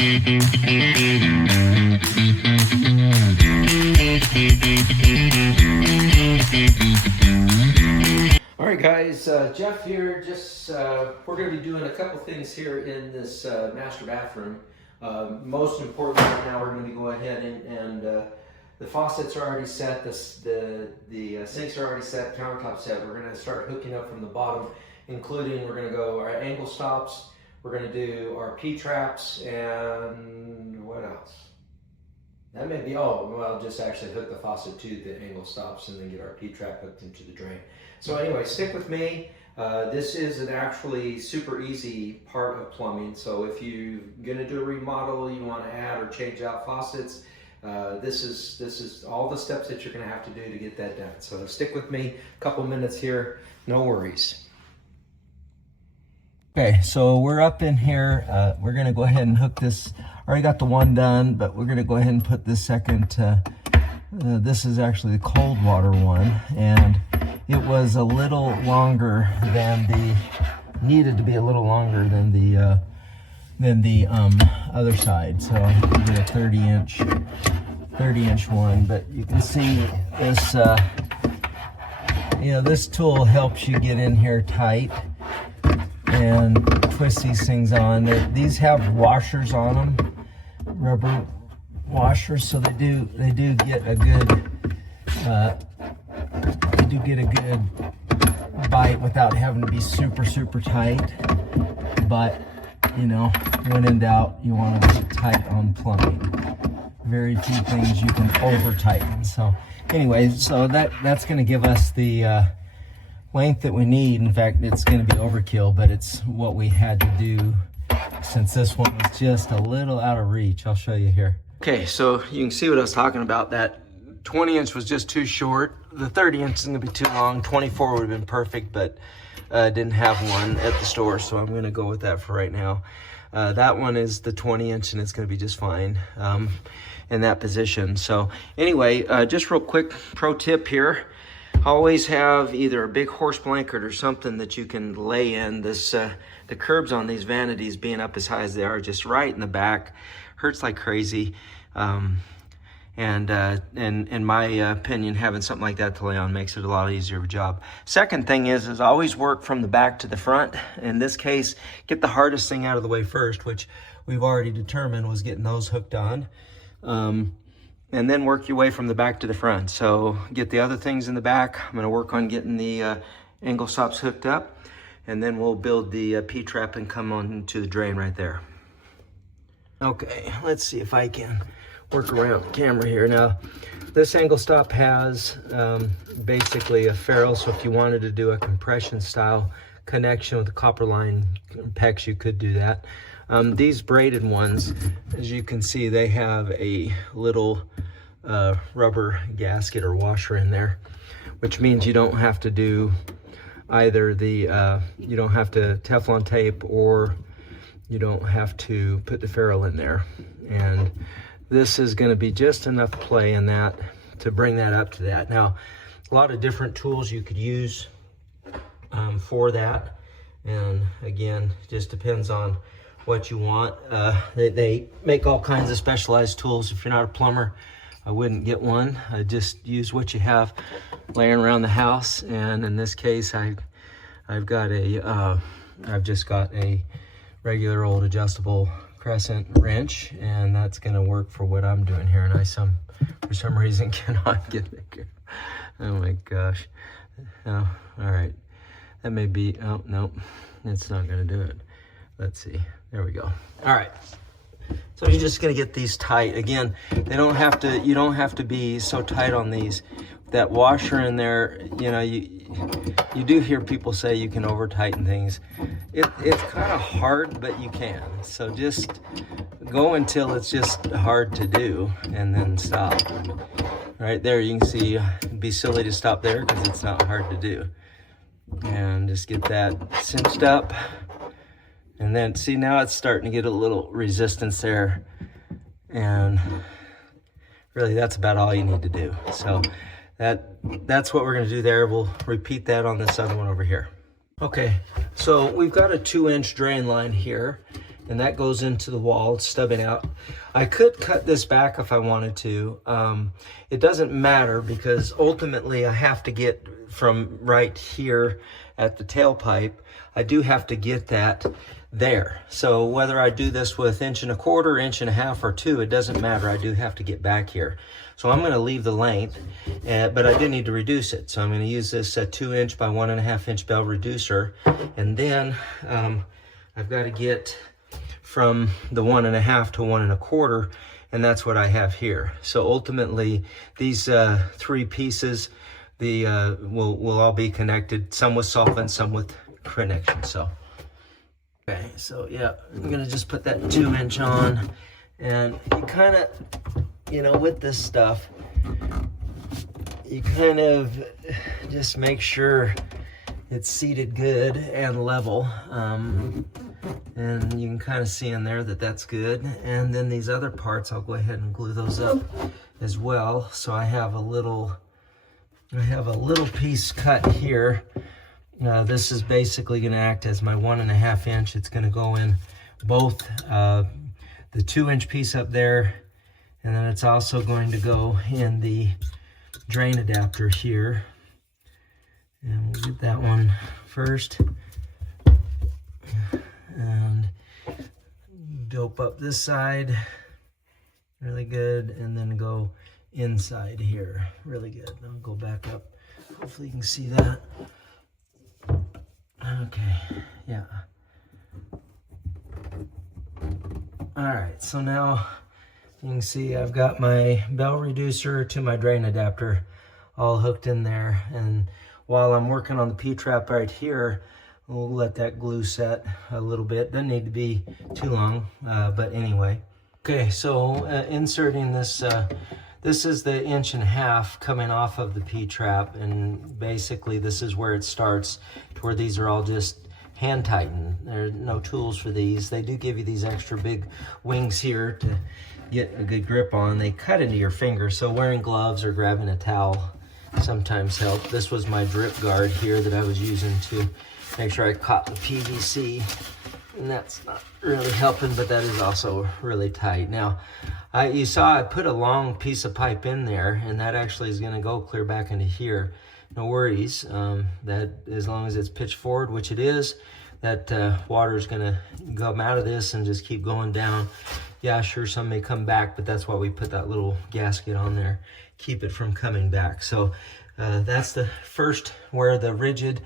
All right, guys, Jeff here. We're going to be doing a couple things here in this master bathroom. Most important right now, we're going to go ahead and the faucets are already set, the sinks are already set, countertop set. We're going to start hooking up from the bottom, including we're going to go our angle stops, we're going to do our P-traps, and what else? That may be, oh, well, just actually hook the faucet to the angle stops and then get our P-trap hooked into the drain. So anyway, stick with me. This is an actually super easy part of plumbing. So if you're gonna do a remodel, you wanna add or change out faucets, this is all the steps that you're gonna have to do to get that done. So stick with me, a couple minutes here, no worries. Okay, so we're up in here. We're gonna go ahead and hook this. Already got the one done, but we're gonna go ahead and put this second. This is actually the cold water one, and it was a little longer than needed to be a little longer than the other side. So we did a 30 inch one, but you can see this. This tool helps you get in here tight and twist these things on. These have washers on them, rubber washers, so they do get a good bite without having to be super tight. But when in doubt, you want to be tight on plumbing. Very few things you can over tighten. So anyway, so that's going to give us the length that we need. In fact, it's going to be overkill, but it's what we had to do since this one was just a little out of reach. I'll show you here. Okay, so you can see what I was talking about. That 20 inch was just too short. The 30 inch is going to be too long. 24 would have been perfect, but didn't have one at the store, so I'm going to go with that for right now. That one is the 20 inch, and it's going to be just fine in that position. So anyway, just real quick pro tip here. Always have either a big horse blanket or something that you can lay in. The curbs on these vanities, being up as high as they are, just right in the back, hurts like crazy. And in my opinion, having something like that to lay on makes it a lot easier of a job. Second thing is always work from the back to the front. In this case, get the hardest thing out of the way first, which we've already determined was getting those hooked on. And then work your way from the back to the front. So get the other things in the back. I'm gonna work on getting the angle stops hooked up, and then we'll build the P-trap and come on to the drain right there. Okay, let's see if I can work around the camera here. Now, this angle stop has basically a ferrule, so if you wanted to do a compression style connection with the copper line PEX, you could do that. These braided ones, as you can see, they have a little rubber gasket or washer in there, which means you don't have to do either you don't have to Teflon tape, or you don't have to put the ferrule in there. And this is going to be just enough play in that to bring that up to that. Now, a lot of different tools you could use for that. And again, just depends on what you want. They make all kinds of specialized tools. If you're not a plumber, I wouldn't get one. I just use what you have laying around the house. And in this case, I've just got a regular old adjustable crescent wrench, and that's going to work for what I'm doing here. And I for some reason cannot get it. Oh my gosh. Oh, all right. That may be, oh no, it's not going to do it. Let's see. There we go. All right. So you're just going to get these tight. Again, you don't have to be so tight on these. That washer in there, you do hear people say you can over tighten things. It's kind of hard, but you can. So just go until it's just hard to do, and then stop. Right there, you can see it'd be silly to stop there because it's not hard to do. And just get that cinched up. And then see, now it's starting to get a little resistance there. And really, that's about all you need to do. So that's what we're going to do there. We'll repeat that on this other one over here. Okay, so we've got a 2-inch drain line here, and that goes into the wall, stubbing out. I could cut this back if I wanted to. It doesn't matter because ultimately I have to get from right here at the tailpipe, I do have to get that there. So whether I do this with 1.25 inches, 1.5 inches, or 2, it doesn't matter. I do have to get back here. So I'm going to leave the length, but I do need to reduce it. So I'm going to use this 2-inch by 1.5 inch bell reducer, and then I've got to get from the 1.5 to 1.25, and that's what I have here. So ultimately, these 3 pieces, will all be connected, some with solvent, some with connection. So okay, so yeah, I'm gonna just put that 2-inch on, and you kind of, you know, with this stuff, you kind of just make sure it's seated good and level, and you can kind of see in there that that's good. And then these other parts, I'll go ahead and glue those up as well. So I have a little piece cut here. This is basically going to act as my 1.5 inch. It's going to go in both the 2-inch piece up there, and then it's also going to go in the drain adapter here. And we'll get that one first. And dope up this side really good, and then go inside here really good. I'll go back up. Hopefully you can see that. Okay, yeah. All right, so now you can see I've got my bell reducer to my drain adapter all hooked in there, and while I'm working on the P-trap right here, we'll let that glue set a little bit. Doesn't need to be too long, but anyway. Okay, so inserting this, this is the 1.5 inches coming off of the P-trap, and basically this is where it starts, to where these are all just hand tightened. There are no tools for these. They do give you these extra big wings here to get a good grip on. They cut into your finger, so wearing gloves or grabbing a towel sometimes help. This was my drip guard here that I was using to make sure I caught the PVC, and that's not really helping, but that is also really tight. Now, you saw I put a long piece of pipe in there, and that actually is going to go clear back into here. No worries, that as long as it's pitched forward, which it is, that water is going to come out of this and just keep going down. Yeah, sure, some may come back, but that's why we put that little gasket on there, keep it from coming back. So that's the first, where the rigid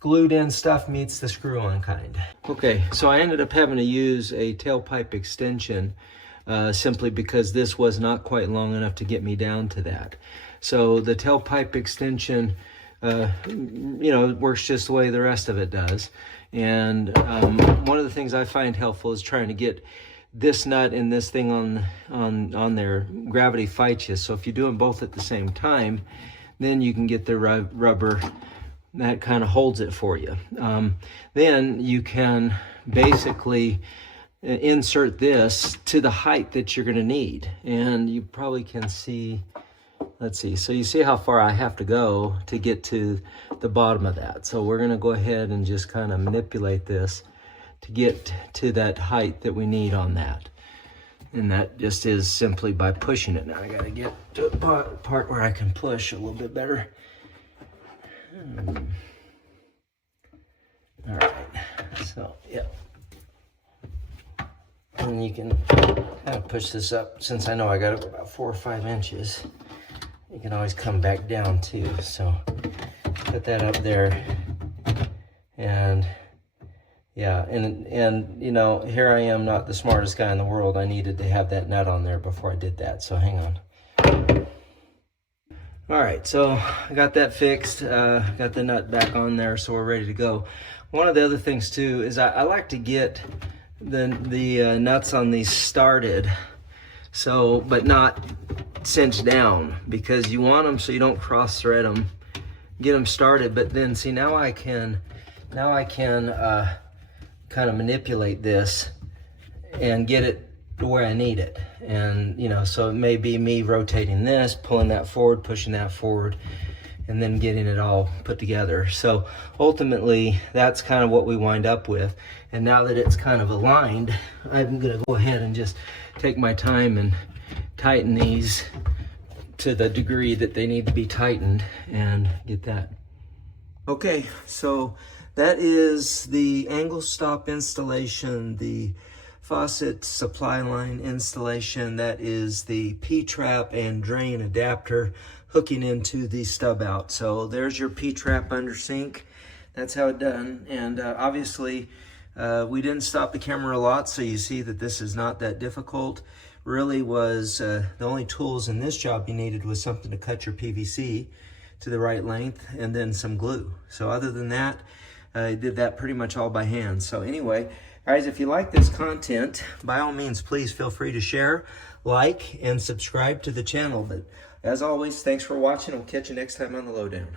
glued in stuff meets the screw-on kind. Okay, so I ended up having to use a tailpipe extension simply because this was not quite long enough to get me down to that. So the tailpipe extension, you know, works just the way the rest of it does. And one of the things I find helpful is trying to get this nut and this thing on there. Gravity fights you, so if you do them both at the same time, then you can get the rubber that kind of holds it for you. Then you can basically insert this to the height that you're going to need, and you probably can see, let's see, so you see how far I have to go to get to the bottom of that. So we're going to go ahead and just kind of manipulate this to get to that height that we need on that. And that just is simply by pushing it. Now I got to get to a part where I can push a little bit better. All right, so yeah. And you can kind of push this up. Since I know I got it about 4 or 5 inches, you can always come back down too. So put that up there, and yeah, and you know, here I am, not the smartest guy in the world. I needed to have that nut on there before I did that, so hang on. All right, so I got that fixed, got the nut back on there, so we're ready to go. One of the other things too is I like to get the nuts on these started, so, but not cinched down, because you want them so you don't cross thread them, get them started. But then see, now I can kind of manipulate this and get it to where I need it. And you know, so it may be me rotating this, pulling that forward, pushing that forward, and then getting it all put together. So ultimately, that's kind of what we wind up with. And now that it's kind of aligned, I'm gonna go ahead and just take my time and tighten these to the degree that they need to be tightened and get that. Okay, so that is the angle stop installation, the faucet supply line installation. That is the P-trap and drain adapter hooking into the stub out. So there's your P-trap under sink. That's how it's done. And obviously we didn't stop the camera a lot, so you see that this is not that difficult. Really was the only tools in this job you needed was something to cut your PVC to the right length and then some glue. So other than that, I did that pretty much all by hand. So anyway, guys, if you like this content, by all means, please feel free to share, like, and subscribe to the channel. But as always, thanks for watching. We'll catch you next time on The Lowdown.